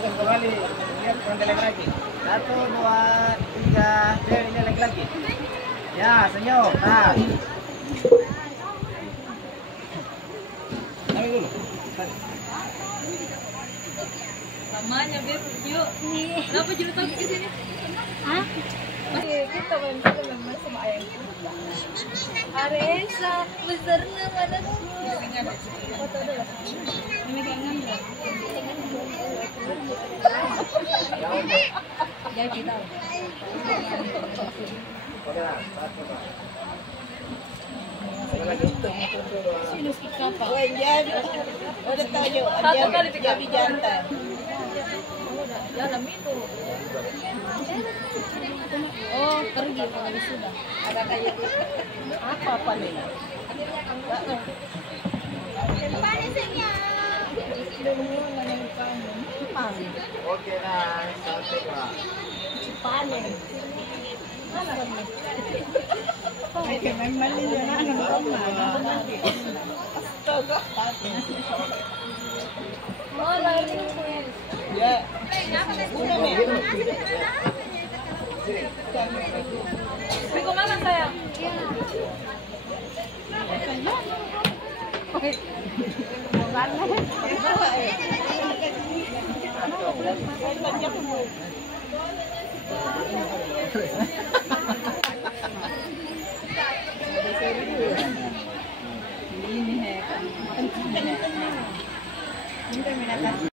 Fokus kembali. Lihat kondelek lagi. 1, 2, 3. Ini lagi. Ya, senyum. Nah. Tarik dulu. Lamanya Beb, yuk. Kenapa jadi takut ke sini? Hah? Kita main film memang sama ayah. Aresa, besar mana tuh? Foto dulu. Ini kangen nggak? Ya kita. Oke lah, satu, Pak. Sino si Kapa? Udah tahu jo, Satu kali tiga. jadi jantan. Dalam itu. Oh, pergi kalau sudah. Ada kayak Apa nih? Oke lah, 1, Pak. Panen. kayak memang ini jangan Oh, lari. Ya. Biko mana sayang? Ini